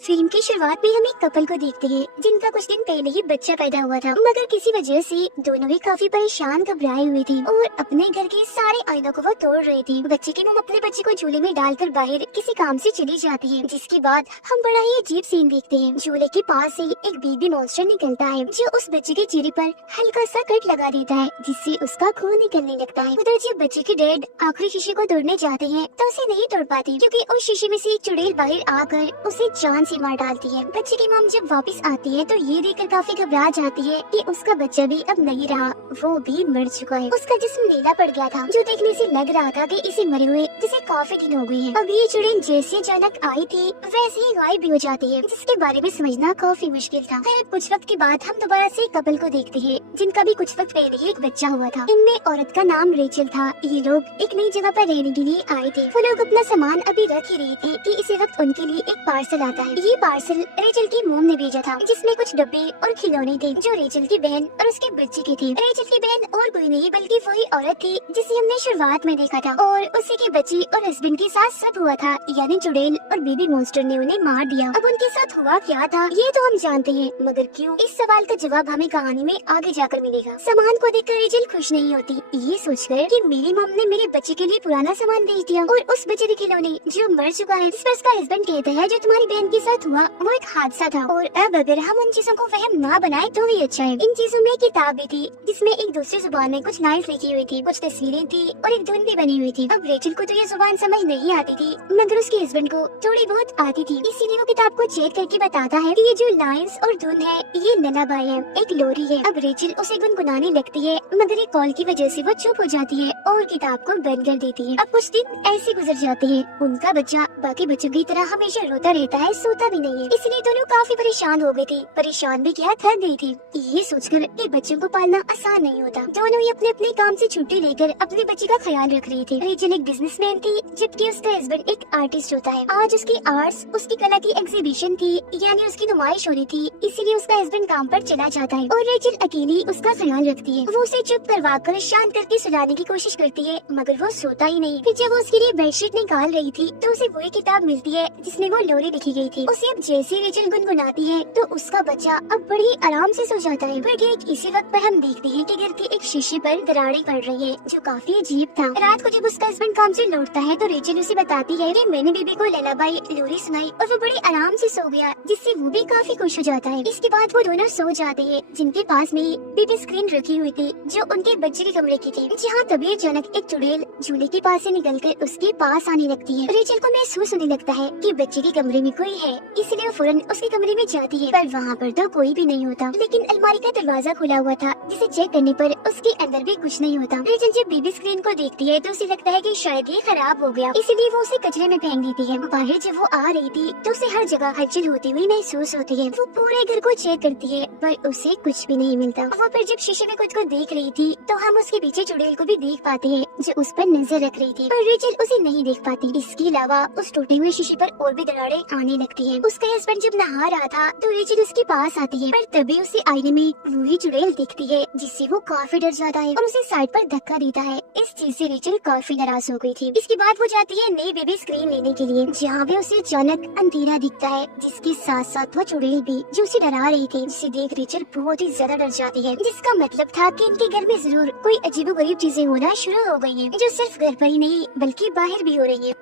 Film की शुरुआत में हम एक कपल को देखते हैं जिनका कुछ दिन पहले ही बच्चा पैदा हुआ था, मगर किसी वजह से दोनों ही काफी परेशान घबराए हुए थे और अपने घर के सारे आईनों को वो तोड़ रहे थे। बच्चे की मम अपने बच्चे को झूले में डालकर बाहर किसी काम से चली जाती है, जिसके बाद हम बड़ा ही अजीब सीन देखते हैं। झूले के पास से एक बेबी मॉन्स्टर निकलता है जो उस बच्चे के चेहरे पर हल्का सा कट लगा देता है, जिससे उसका खून निकलने लगता है। उधर जब बच्चे के डैड आखिरी शीशे को तोड़ने जाते हैं तो उसे नहीं तोड़ पाते, क्योंकि उस शीशे में से एक चुड़ैल बाहर आकर उसे जान से मार डालती है। बच्चे की मॉम जब वापस आती है तो ये देखकर काफी घबरा जाती है कि उसका बच्चा भी अब नहीं रहा, वो भी मर चुका है। उसका जिस्म नीला पड़ गया था, जो देखने से लग रहा था कि इसे मरे हुए जिसे काफी दिन हो गए हैं। अब ये चुड़ैल जैसे अचानक आई थी वैसे ही गायब भी हो जाती है, जिसके बारे में समझना काफी मुश्किल था। फिर कुछ वक्त के बाद हम दोबारा से कपल को देखते हैं जिनका भी कुछ वक्त पहले ही एक बच्चा हुआ था। इनमें औरत का नाम रेचल था। ये लोग एक नई जगह पर रहने के लिए आए थे। वो लोग अपना सामान अभी रख ही रहे थे कि इसी वक्त उनके लिए एक पार्सल आता है। ये पार्सल रेचल की मोम ने भेजा था, जिसमें कुछ डब्बे और खिलौने थे जो रेचल की बहन और उसके बच्चे के थे। रेचल की बहन और कोई नहीं बल्कि वही औरत थी जिसे हमने शुरुआत में देखा था, और उसी के बच्चे और हस्बैंड के साथ सब हुआ था, यानी चुड़ैल और बेबी मॉन्स्टर ने उन्हें मार दिया। अब उनके साथ हुआ क्या था ये तो हम जानते हैं, मगर क्यों, इस सवाल का जवाब हमें कहानी में आगे जाकर मिलेगा। सामान को देखकर रेचल खुश नहीं होती, ये सोचकर कि मेरी मॉम ने मेरे बच्चे के लिए पुराना सामान भेज दिया और उस बच्चे के खिलौने जो मर चुका है, जिस पर उसका हस्बैंड कहता है जो तुम्हारी बहन के साथ हुआ वो एक हादसा था, और अब अगर हम उन चीजों को वहम ना बनाए तो ही अच्छा है। इन चीजों में किताब भी थी जिसमें एक दूसरी जुबान में कुछ लाइन्स लिखी हुई थी, कुछ तस्वीरें थी और एक धुन भी बनी हुई थी। अब रेचल को तो ये जुबान समझ नहीं आती थी, मगर उसके हस्बैंड को थोड़ी बहुत आती थी, इसीलिए वो किताब को चेक करके बताता है कि ये जो लाइन्स और धुन है ये ललाबाई है, एक लोरी है। अब रेचल उसे गुनगुनाने लगती है, मगर एक कॉल की वजह से वो चुप हो जाती है और किताब को बंद कर देती है। अब कुछ दिन ऐसे गुजर जाते हैं। उनका बच्चा बाकी बच्चों की तरह हमेशा रोता रहता है, सोता भी नहीं है, इसलिए दोनों काफी परेशान हो गए थे। परेशान भी क्या, थक गई थी। ये सोचकर कि बच्चों को पालना आसान नहीं होता, दोनों ही अपने अपने काम से छुट्टी लेकर अपने बच्चे का ख्याल रख रही थी। रेचल एक बिजनेसमैन थी, जबकि उसका हस्बैंड एक आर्टिस्ट होता है। आज उसकी आर्ट्स, उसकी कला की एग्जीबिशन थी, यानी उसकी नुमाइश हो रही थी, इसीलिए उसका हस्बैंड काम पर चला जाता है और रेचल अकेली उसका ख्याल रखती है। वो उसे चुप करवा कर शांत करके सुलाने की कोशिश करती है, मगर वो सोता ही नहीं। फिर जब वो उसके लिए बेडशीट निकाल रही थी तो उसे वही किताब मिलती है जिसमें वो लोरी लिखी गई थी। उसे अब जैसे रेचल गुनगुनाती है तो उसका बच्चा अब बड़ी आराम से सो जाता है। फिर ठीक इसी वक्त पर हम देखते हैं कि घर के एक शीशे पर दरारें पड़ रही है, जो काफी अजीब था। रात को जब उसका हस्बैंड काम से लौटता है तो रेचल उसे बताती है कि मैंने बेबी को ललाबाई लोरी सुनाई और वो बड़ी आराम से सो गया, जिससे वो भी काफी खुश हो जाता है। इसके बाद वो दोनों सो जाते हैं, जिनके पास में बेबी स्क्रीन रखी हुई थी जो उनके बच्चे के कमरे की थी। जहाँ तभी अचानक एक चुड़ैल झूले के पास से निकलकर उसके पास आने लगती है। रेचल को महसूस होने लगता है कि बच्चे के कमरे में कोई है, इसलिए वो फौरन उसके कमरे में जाती है, पर वहाँ पर तो कोई भी नहीं होता। लेकिन अलमारी का दरवाजा खुला हुआ था, जिसे चेक करने पर उसके अंदर भी कुछ नहीं होता। रेचल जब बेबी स्क्रीन को देखती है तो उसे लगता है कि शायद ये खराब हो गया, इसीलिए वो उसे कचरे में फेंक देती है। बाहर जब वो आ रही थी तो उसे हर जगह हलचल होती हुई महसूस होती है। वो पूरे घर को चेक करती है पर उसे कुछ भी नहीं मिलता। वो फिर जब शीशे में खुद को देख रही थी तो हम उसके पीछे चुड़ैल को भी देख पाते हैं जो उस पर नजर रख रही थी, पर रेचल उसे नहीं देख पाती। इसके अलावा उस टूटे हुए शीशे पर और भी दरारें आने लगती हैं। उसका हस्बैंड जब नहा रहा था तो रेचल उसके पास आती है, पर तभी उसे आईने में वही चुड़ैल दिखती है, जिससे वो काफी डर जाता है और उसे साइड पर धक्का देता है। इस चीज से रेचल काफी नाराज हो गई थी। इसके बाद वो जाती है नई बेबी स्क्रीन लेने के लिए, जहाँ पे उसे अचानक अंधेरा दिखता है, जिसके साथ साथ वो चुड़ैल भी जो उसे डरा रही थी, जिसे देख रेचल बहुत ही ज्यादा डर जाती है। जिसका मतलब था कि इनके घर में जरूर कोई अजीबोगरीब चीजें होना शुरू हो गई हैं, जो सिर्फ घर पर ही नहीं बल्कि बाहर भी हो रही है।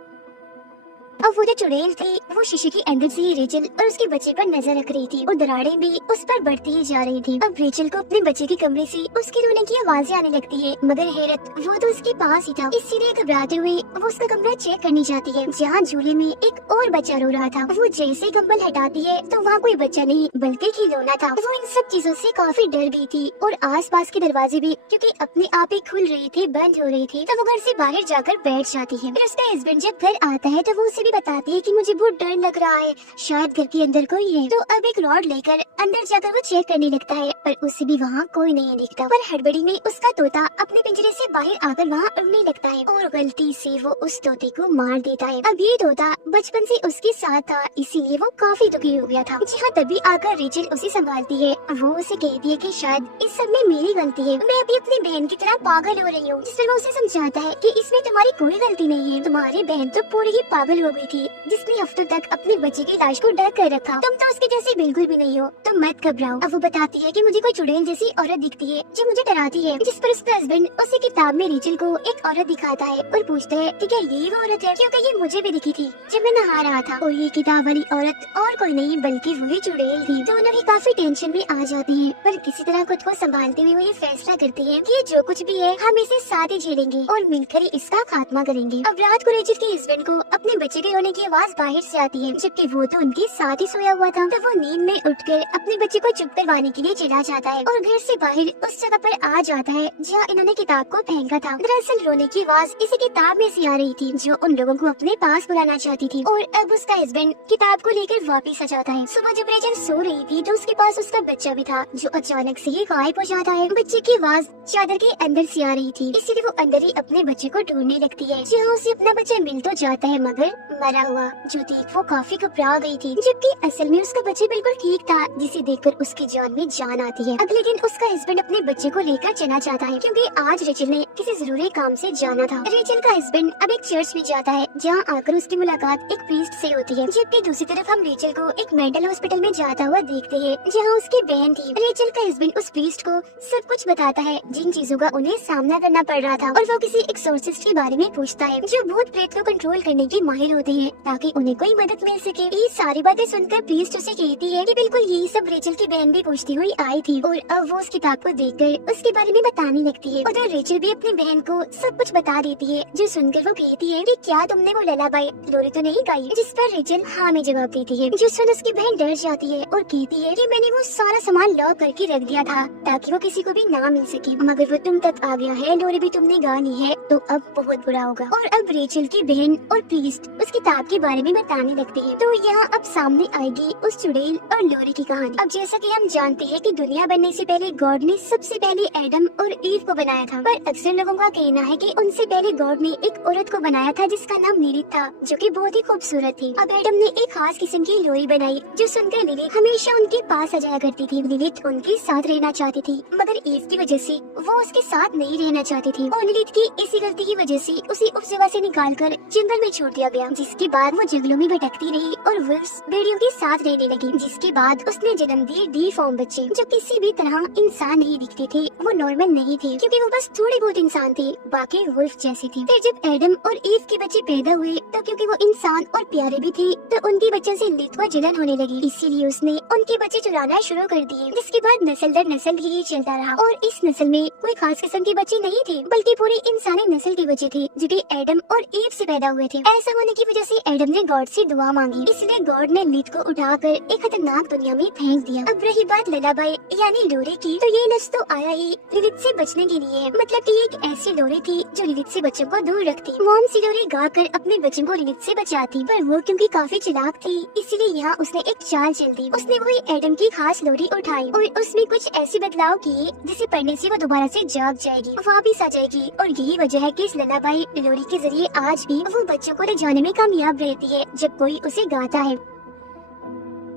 अब वो जो चुड़ैल थी वो शीशे के अंदर से ही रेचल और उसके बच्चे पर नजर रख रही थी और दरारें भी उस पर बढ़ती ही जा रही थी। अब रेचल को अपने बच्चे के कमरे से उसके रोने की आवाजें आने लगती है, मगर हैरत वो तो उसके पास ही था। इसीलिए घबराते हुए वो उसका कमरा चेक करने जाती है, जहाँ झूले में एक और बच्चा रो रहा था। वो जैसे कंबल हटाती है तो वहाँ कोई बच्चा नहीं बल्कि खिलौना था। वो इन सब चीजों से काफी डर गई थी और आसपास के दरवाजे भी क्योंकि अपने आप ही खुल रहे थे, बंद हो रहे थे, तो वो घर से बाहर जाकर बैठ जाती है। फिर उसका हस्बैंड जब घर आता है तो वो उसे बताती है कि मुझे बहुत डर लग रहा है, शायद घर के अंदर कोई है। तो अब एक रॉड लेकर अंदर जाकर वो चेक करने लगता है, पर उसे भी वहाँ कोई नहीं दिखता। पर हड़बड़ी में उसका तोता अपने पिंजरे से बाहर आकर वहाँ उड़ने लगता है और गलती से वो उस तोते को मार देता है। अब ये तोता बचपन से उसके साथ था, इसीलिए वो काफी दुखी हो गया था। जहाँ तभी आकर रेचल उसे संभालती है। वो उसे कहती है कि शायद इस सब में मेरी गलती है, मैं अभी अपनी बहन की तरह पागल हो रही हूँ। जिस पर वो उसे समझाता है कि इसमें तुम्हारी कोई गलती नहीं है, तुम्हारी बहन तो पूरी ही पागल हो हुई थी जिसने हफ्तों तक अपने बच्चे की लाश को ढक कर रखा। तुम तो उसके जैसी बिल्कुल भी नहीं हो, तुम मत घबराओ। अब वो बताती है कि मुझे कोई चुड़ैल जैसी औरत दिखती है जो मुझे डराती है, जिस पर उसका हस्बैंड उसी किताब में रेचल को एक औरत दिखाता है और पूछता है कि क्या यही वो औरत है, क्योंकि ये मुझे भी दिखी थी जब मैं नहा रहा था। और ये किताब वाली औरत और कोई नहीं बल्कि वही चुड़ैल थी। दोनों ही काफी टेंशन में आ जाती हैं, पर किसी तरह खुद को संभालते हुए वो ये फैसला करती है कि ये जो कुछ भी है हम इसे साथ ही झेलेंगे और मिलकर ही इसका खात्मा करेंगे। अब रात को रेचल के हस्बैंड को अपने बच्चे के रोने की आवाज बाहर से आती है, जबकि वो तो उनके साथ ही सोया हुआ था। तो वो नींद में उठकर अपने बच्चे को चुप करवाने के लिए चला जाता है और घर से बाहर उस जगह पर आ जाता है जहाँ इन्होंने किताब को फेंका था। दरअसल रोने की आवाज इसी किताब में से आ रही थी जो उन लोगों को अपने पास बुलाना चाहती थी। और अब उसका हस्बैंड किताब को लेकर वापिस आ जाता है। सुबह जब रेचल सो रही थी तो उसके पास उसका बच्चा भी था जो अचानक से ही गायब हो जाता है। बच्चे की आवाज चादर के अंदर से आ रही थी, इसीलिए वो अंदर ही अपने बच्चे को ढूंढने लगती है, जहाँ उसे अपना बच्चा मिल तो जाता है मगर मरा हुआ, जो देख वो काफी घबरा गई थी, जबकि असल में उसका बच्चा बिल्कुल ठीक था, जिसे देखकर उसकी जान में जान आती है। अगले दिन उसका हस्बैंड अपने बच्चे को लेकर चला जाता है क्योंकि आज रेचल ने किसी जरूरी काम से जाना था। रेचल का हस्बैंड अब एक चर्च में जाता है जहाँ आकर उसकी मुलाकात एक प्रीस्ट से होती है, जबकि दूसरी तरफ हम रेचल को एक मेंटल हॉस्पिटल में जाता हुआ देखते हैं जहाँ उसकी बहन थी। रेचल का हस्बैंड उस प्रीस्ट को सब कुछ बताता है जिन चीजों का उन्हें सामना करना पड़ रहा था, और वो किसी एक्सोर्सिस्ट के बारे में पूछता है जो भूत प्रेत को कंट्रोल करने के माहिर होते हैं ताकि उन्हें कोई मदद मिल सके। ये सारी बातें सुनकर प्रीस्ट उसे कहती है कि बिल्कुल यही सब रेचल की बहन भी पूछती हुई आई थी, और अब वो उस किताब को देखकर उसके बारे में बताने लगती है। उधर रेचल भी अपनी बहन को सब कुछ बता देती है, जो सुनकर वो कहती है कि क्या तुमने वो ललाबाई लोरी तो नहीं गाई, जिस पर रेचल हाँ में जवाब देती है, जो सुन उसकी बहन डर जाती है और कहती है कि मैंने वो सारा सामान लॉक करके रख दिया था ताकि वो किसी को भी ना मिल सके, मगर वो तुम तक आ गया है, लोरी भी तुमने गा ली है तो अब बहुत बुरा होगा। और अब रेचल की बहन और प्रीस्ट उस किताब के बारे में बताने लगती है। तो यहाँ अब सामने आएगी उस चुड़ैल और लोरी की कहानी। अब जैसा कि हम जानते हैं कि दुनिया बनने से पहले गॉड ने सबसे पहले एडम और ईव को बनाया था, पर अक्सर लोगों का कहना है कि उनसे पहले गॉड ने एक औरत को बनाया था जिसका नाम लिलिथ था, जो कि बहुत ही खूबसूरत थी। अब एडम ने एक खास किस्म की लोरी बनाई जो सुनकर लिलिथ हमेशा उनके पास आ जाया करती थी। लिलिथ उनके साथ रहना चाहती थी, मगर ईव की वजह से वो उसके साथ नहीं रहना चाहती थी, और लिलिथ की इसी गलती की वजह से उसे उस जगह से निकालकर जंगल में छोड़ दिया गया, जिसके बाद वो जंगलों में भटकती रही और वुल्व्स भेड़ियों के साथ रहने लगी, जिसके बाद उसने जन्म दिए डिफॉर्म बच्चे जो किसी भी तरह इंसान नहीं दिखते थे, वो नॉर्मल नहीं थे क्योंकि वो बस थोड़े बहुत इंसान थे, बाकी वुल्फ जैसे थे। फिर जब एडम और ईव के बच्चे पैदा हुए तो क्योंकि वो इंसान और प्यारे भी थे तो उनके बच्चों से लिलिथ को जलन होने लगी, इसीलिए उसने उनके बच्चे चुराना शुरू कर दिए, जिसके बाद नस्ल दर नस्ल ये चलता रहा। और इस नस्ल में कोई खास किस्म के बच्चे नहीं थे बल्कि पूरी इंसानी नस्ल के बच्चे थे जो कि एडम और ईव से पैदा हुए थे। ऐसा होने की वजह से एडम ने गॉड से दुआ मांगी, इसलिए गॉड ने लिलिथ को उठाकर एक खतरनाक दुनिया में फेंक दिया। अब रही बात ललाबाई यानी लोरी की, तो ये लफ्ज़ तो आया ही लिलिथ से बचने के लिए है, मतलब कि एक ऐसी लोरी थी जो लिलिथ से बच्चों को दूर रखती। मॉम सी लोरी गाकर अपने बच्चों को लिलिथ से बचाती, पर वो क्योंकि काफी चालाक थी इसीलिए यहाँ उसने एक चाल चल दी। उसने वही एडम की खास लोरी उठाई और उसमें कुछ ऐसे बदलाव किए जिसे पढ़ने से वो दोबारा से जाग जाएगी, वापिस आ जाएगी, और यही वजह है कि इस ललाबाई लोरी के जरिए आज भी वो बच्चों को ले जाने में कामयाब रहती है जब कोई उसे गाता है।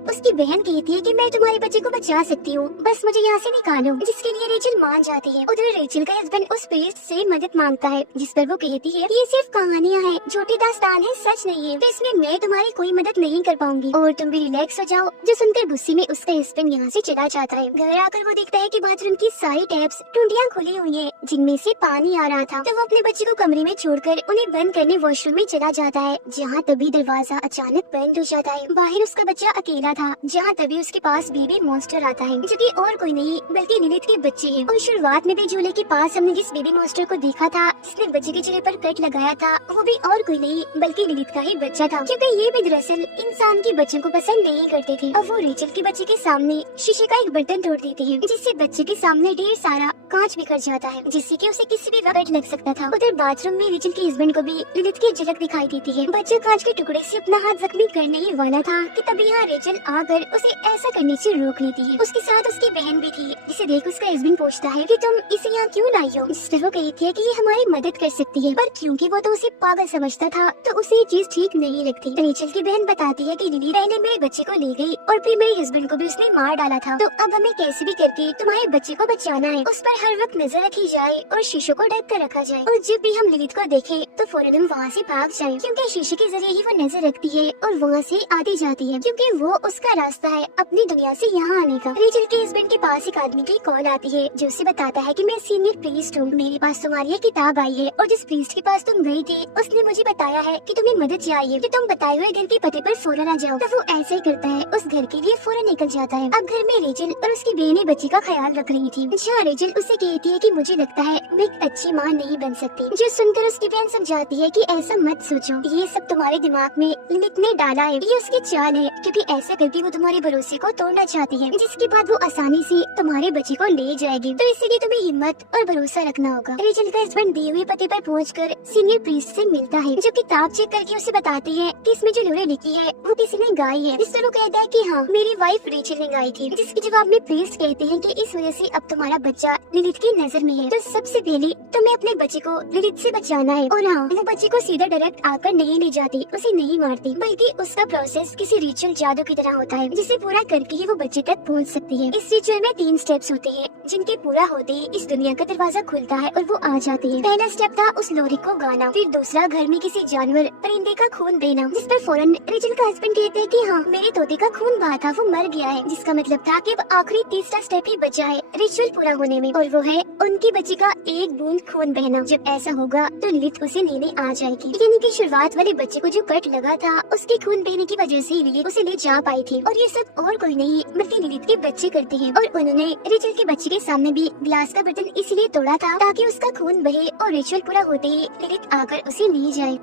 उसकी बहन कहती है कि मैं तुम्हारे बच्चे को बचा सकती हूँ, बस मुझे यहाँ से निकालो, जिसके लिए रेचल मान जाती है। उधर रेचल का हस्बैंड उस प्रीस्ट से मदद मांगता है, जिस पर वो कहती है ये सिर्फ कहानियाँ हैं, झूठी दास्तान है, सच नहीं है, तो इसमें मैं तुम्हारी कोई मदद नहीं कर पाऊंगी और तुम भी रिलैक्स हो जाओ। जो सुनकर गुस्से में उसका हस्बैंड यहाँ से चला जाता है। घर आकर वो देखता है कि बाथरूम की सारी टैप्स टूटियां खुली हुई है जिनमें से पानी आ रहा था, तो वो अपने बच्चे को कमरे में छोड़कर उन्हें बंद करने वॉशरूम में चला जाता है, जहाँ तभी दरवाजा अचानक बंद हो जाता है। बाहर उसका बच्चा अकेला था, जहाँ तभी उसके पास बेबी मॉन्स्टर आता है जो कि और कोई नहीं बल्कि लिलिथ के बच्चे हैं। और शुरुआत में भी झूले के पास हमने जिस बेबी मॉन्स्टर को देखा था जिसने बच्चे के चेहरे पर कट लगाया था, वो भी और कोई नहीं बल्कि लिलिथ का ही बच्चा था, क्योंकि ये भी दरअसल इंसान के बच्चों को पसंद नहीं करते थे। अब वो रेचल के बच्चे के सामने शीशे का एक बर्तन तोड़ देती है, जिससे बच्चे के सामने ढेर सारा कांच बिखर जाता है, जिससे कि उसे किसी भी वक्त लग सकता था। उधर बाथरूम में रेचल के हस्बैंड को भी लिलिथ की झलक दिखाई देती है। बच्चा कांच के टुकड़े से अपना हाथ जख्मी करने ही वाला था कि तभी यहाँ रेचल आकर उसे ऐसा करने से रोक लेती है। उसके साथ उसकी बहन भी थी, जिसे देख उसका हस्बैंड पूछता है कि तुम इसे यहाँ क्यों लाई हो। जिस वो कहती है कि ये हमारी मदद कर सकती है, पर क्योंकि वो तो उसे पागल समझता था तो उसे ये चीज ठीक नहीं लगती। रेचल की बहन बताती है कि लिली पहले मेरे बच्चे को ले गई और फिर मेरे हस्बैंड को भी उसने मार डाला था, तो अब हमें कैसे भी करके तुम्हारे बच्चे को बचाना है। उस पर हर वक्त नजर रखी जाए और शीशों को ढक कर रखा जाए, और जब भी हम लिलित को देखें तो फौरन हम वहाँ से भाग जाएं, क्योंकि शीशे के जरिए ही वो नजर रखती है और वहाँ से आती जाती है, क्योंकि वो उसका रास्ता है अपनी दुनिया से यहाँ आने का। रेचल के हस्बैंड के पास एक आदमी की कॉल आती है जो उसे बताता है कि मैं सीनियर प्रीस्ट हूँ, मेरे पास तुम्हारी एक किताब आई है और जिस प्रीस्ट के पास तुम गई थी उसने मुझे बताया है कि तुम्हें मदद चाहिए, कि तुम बताए हुए घर के पते पर फौरन आ जाओ। तो वो ऐसे ही करता है, उस घर के लिए फौरन निकल जाता है। अब घर में रेचल और उसकी बहनें बच्चे का ख्याल रख रही थी। जहाँ रेचल उसे कहती है कि मुझे लगता है मैं एक अच्छी माँ नहीं बन सकती, जो सुनकर उसकी बहन समझाती है कि ऐसा मत सोचो, ये सब तुम्हारे दिमाग में लिलित ने डाला है, ये उसकी चाल है, क्योंकि ऐसा करके वो तुम्हारे भरोसे को तोड़ना चाहती है, जिसके बाद वो आसानी से तुम्हारे बच्चे को ले जाएगी। तो इसीलिए तुम्हें हिम्मत और भरोसा रखना होगा। रेचल का हस्बैंड दिए हुए पते पर पहुंचकर सीनियर प्रीस्ट से मिलता है, जो किताब चेक करके उसे बताती है कि इसमें जो लोरे लिखी है वो किसी ने गाई है। जिस पर वो कहता है कि हाँ, मेरी वाइफ रेचल ने गाई थी, जिसके जवाब में प्रीस्ट कहते हैं कि इस वजह से अब तुम्हारा बच्चा लिलित की नजर में है, तो सबसे पहले तुम्हें अपने बच्चे को लिलित से बचाना है। और हाँ, वो बच्चे को सीधा डायरेक्ट आकर नहीं ले जाती, उसे नहीं मारती, बल्कि उसका प्रोसेस किसी रिचुअल जादू की तरह होता है, जिसे पूरा करके ही वो बच्चे तक पहुंच सकती है। इस रिचुअल में 3 स्टेप्स होते हैं, जिनके पूरा होते ही इस दुनिया का दरवाजा खुलता है और वो आ जाती है। पहला स्टेप था उस लोरी को गाना, फिर दूसरा घर में किसी जानवर परिंदे का खून देना, जिस पर फौरन रेचल का हस्बैंड कहते हैं कि हाँ, मेरे तोते का खून बहा था, वो मर गया है, जिसका मतलब था कि अब आखिरी तीसरा स्टेप ही बचा है रिचुअल पूरा होने में, और वो है उनके बच्चे का एक बूंद खून बहना। जब ऐसा होगा तो लिलित उसे लेने आ जाएगी, यानी कि शुरुआत वाले बच्चे को जो कट लगा था उसके खून बहने की वजह से लिलित उसे ले जा पाई थी। और ये सब और कोई नहीं बल्कि लिलित के बच्चे करते हैं, और उन्होंने रेचल के बच्चे के सामने भी ग्लास का बर्तन इसलिए तोड़ा था ताकि उसका खून बहे और रिचुअल पूरा होते ही लिलित आकर उसे ले जाए।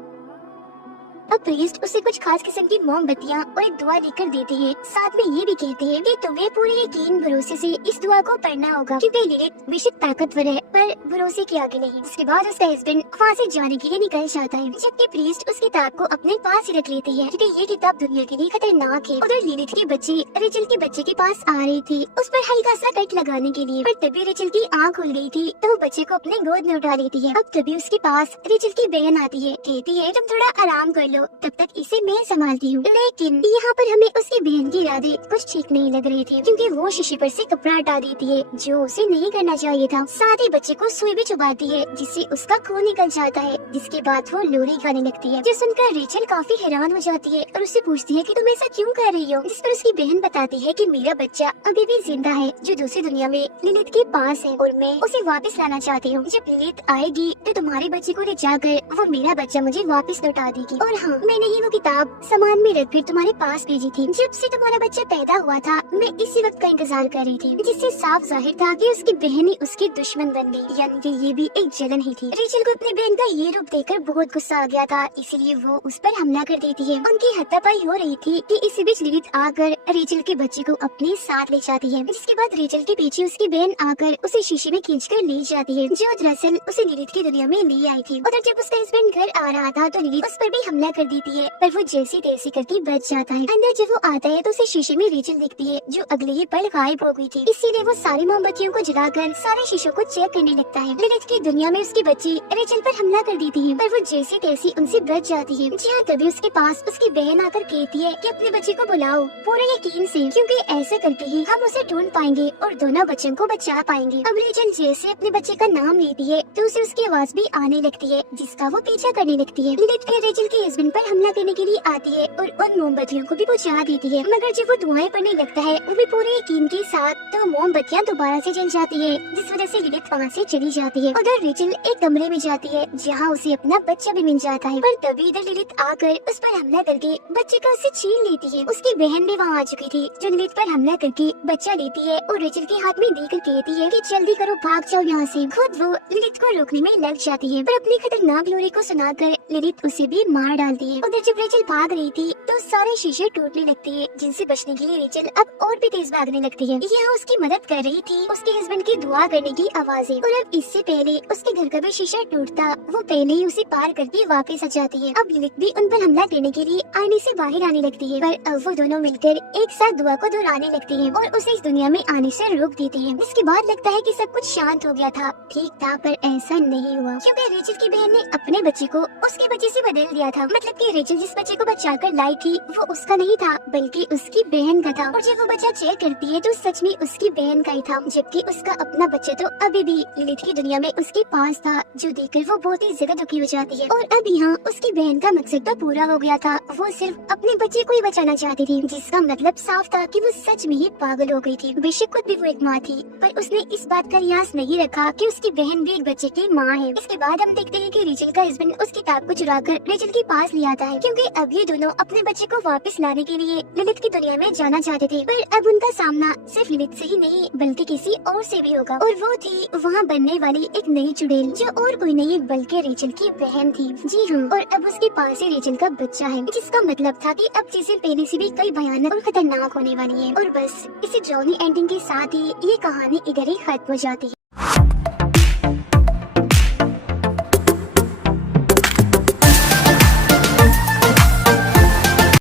अब प्रीस्ट उसे कुछ खास किस्म की मोमबत्तियाँ और एक दुआ लेकर देते हैं। साथ में ये भी कहते हैं कि तुम्हें पूरे यकीन भरोसे से इस दुआ को पढ़ना होगा, क्योंकि लिलित बेशक ताकतवर है पर भरोसे के आगे नहीं। इसके बाद उसका हस्बैंड वहाँ से जाने के लिए निकल जाता है, जबकि प्रीस्ट उस किताब को अपने पास ही रख लेती है, क्योंकि ये किताब दुनिया के लिए खतरनाक है। उधर लिलित के बच्चे रेचल के बच्चे के पास आ रहे थे उस पर हल्का सा कट लगाने के लिए, पर तभी रेचल की आँख खुल गई थी तो वो बच्चे को अपने गोद में उठा लेती है। अब तभी उसके पास रेचल की बहन आती है, कहती है तुम थोड़ा आराम कर लो, तब तक इसे मैं संभालती हूँ। लेकिन यहाँ पर हमें उसकी बहन के इरादे कुछ ठीक नहीं लग रहे थे, क्योंकि वो शीशे पर से कपड़ा हटा देती है जो उसे नहीं करना चाहिए था। साथ ही बच्चे को सुई भी चुभाती है जिससे उसका खून निकल जाता है, जिसके बाद वो लोरी गाने लगती है, जो सुनकर रेचल काफी हैरान हो जाती है और उससे पूछती है कि तुम ऐसा क्यों कर रही हो। जिस पर उसकी बहन बताती है कि मेरा बच्चा अभी भी जिंदा है, जो दूसरी दुनिया में लिलित के पास है, और मैं उसे वापस लाना चाहती हूँ। जब लिलित आएगी तो तुम्हारे बच्चे को ले जाकर वो मेरा बच्चा मुझे वापस लौटा देगी। और हाँ, मैंने ही वो किताब सामान में रखकर तुम्हारे पास भेजी थी। जब से तुम्हारा बच्चा पैदा हुआ था मैं इसी वक्त का इंतजार कर रही थी, जिससे साफ जाहिर था कि उसकी बहन ही उसकी दुश्मन बन गई, यानी कि ये भी एक जलन ही थी। रेचल को अपनी बहन का ये रूप देखकर बहुत गुस्सा आ गया था, इसलिए वो उस पर हमला कर देती है। उनकी हाथापाई हो रही थी कि इसी बीच लिलित आकर रेचल के बच्चे को अपने साथ ले जाती है, जिसके बाद रेचल के पीछे उसकी बहन आकर उसे शीशे में खींचकर ले जाती है, जो दरअसल उसे लिलित की दुनिया में ले आई थी। उधर जब उसका हस्बैंड घर आ रहा था तो लिलित उस पर भी हमला कर देती है, पर वो जैसी तैसी करके बच जाता है। अंदर जब वो आता है तो उसे शीशे में रेचल दिखती है, जो अगले ही पल गायब हो गई थी। इसीलिए वो सारी मोमबत्तियों को जलाकर सारे शीशों को चेक करने लगता है। लिलित की दुनिया में उसकी बच्ची रेचल पर हमला कर देती है, पर वो जैसी तैसी उनसे बच जाती है। जहाँ तभी उसके पास उसकी बहन आकर कहती है कि अपने बच्चे को बुलाओ पूरे यकीन से, क्योंकि ऐसे करके ही हम उसे ढूंढ पाएंगे और दोनों बच्चों को बचा पाएंगे। अब रेचल जैसे अपने बच्चे का नाम लेती है तो उसे उसकी आवाज भी आने लगती है, जिसका वो पीछा करने लगती है। लिलित फिर रेचल के हस्बैंड पर हमला करने के लिए आती है और उन मोमबत्तियों को भी बुझा देती है, मगर जब वो धुआं पड़ने लगता है वो भी पूरे यकीन के साथ, तो मोमबत्तियां दोबारा से जल जाती है, जिस वजह से लिलित वहाँ से चली जाती है। उधर रेचल एक कमरे में जाती है जहाँ उसे अपना बच्चा भी मिल जाता है, पर तभी इधर लिलित आकर उस पर हमला करके बच्चे का उससे छीन लेती है। उसकी बहन भी वहाँ आ चुकी थी, जो लिलित पर हमला करके बच्चा लेती है और रेचल के हाथ में देकर कहती है कि जल्दी करो, भाग जाओ यहाँ से। खुद वो लिलित को रोकने में लग जाती है, पर अपनी खतरनाक लोरी को सुनाकर लिलित उसे भी मार डालती है। उधर जब रेचल भाग रही थी तो सारे शीशे टूटने लगते हैं, जिनसे बचने के लिए रेचल अब और भी तेज भागने लगती है। यहाँ उसकी मदद कर रही थी उसके हस्बैंड की दुआ करने की आवाजें, और अब इससे पहले उसके घर का भी शीशा टूटता वो पहले ही उसे पार करके वापस आ जाती है। अब लिलिथ भी उन पर हमला करने के लिए आईने से बाहर आने लगती है, पर अब वो दोनों मिलकर एक साथ दुआ को दोहराने लगती है और उसे इस दुनिया में आने से रोक देती है। इसके बाद लगता है कि सब कुछ शांत हो गया था, ठीक था, पर ऐसा नहीं हुआ, क्योंकि रेचल की बहन ने अपने बच्चे को उसके बच्चे से बदल दिया था। मतलब कि रेचल जिस बच्चे को बचाकर लाई थी वो उसका नहीं था बल्कि उसकी बहन का था, और जब वो बच्चा चेक करती है तो सच में उसकी बहन का ही था, जबकि उसका अपना बच्चा तो अभी भी लिलिथ की दुनिया में उसके पास था, जो देखकर वो बहुत ही ज्यादा दुखी हो जाती है। और अब यहाँ उसकी बहन का मकसद तो पूरा हो गया था, वो सिर्फ अपने बच्चे को ही बचाना चाहती थी, जिसका मतलब साफ था कि वो सच में ही पागल हो गई थी। बेशक खुद भी वो एक माँ थी, पर उसने इस बात का लिहाज नहीं रखा कि उसकी बहन भी एक बच्चे की माँ है। इसके बाद हम देखते हैं कि रेचल का हस्बैंड उस किताब को चुराकर रेचल के पास ले आता है, क्योंकि अब ये दोनों अपने बच्चे को वापस लाने के लिए लिलिथ की दुनिया में जाना चाहते थे। पर अब उनका सामना सिर्फ लिलिथ से ही नहीं बल्कि किसी और से भी होगा, और वो थी वहाँ बनने वाली एक नई चुड़ैल, जो और कोई नहीं बल्कि रेचल की बहन थी। जी हाँ, और अब उसके पास ही रेचल का बच्चा है, जिसका मतलब था कि अब चीजें पहले से भी कई भयानक और खतरनाक होने वाली है। और बस इसी ड्राउनी एंडिंग के साथ ही ये कहानी इधर ही खत्म हो जाती है।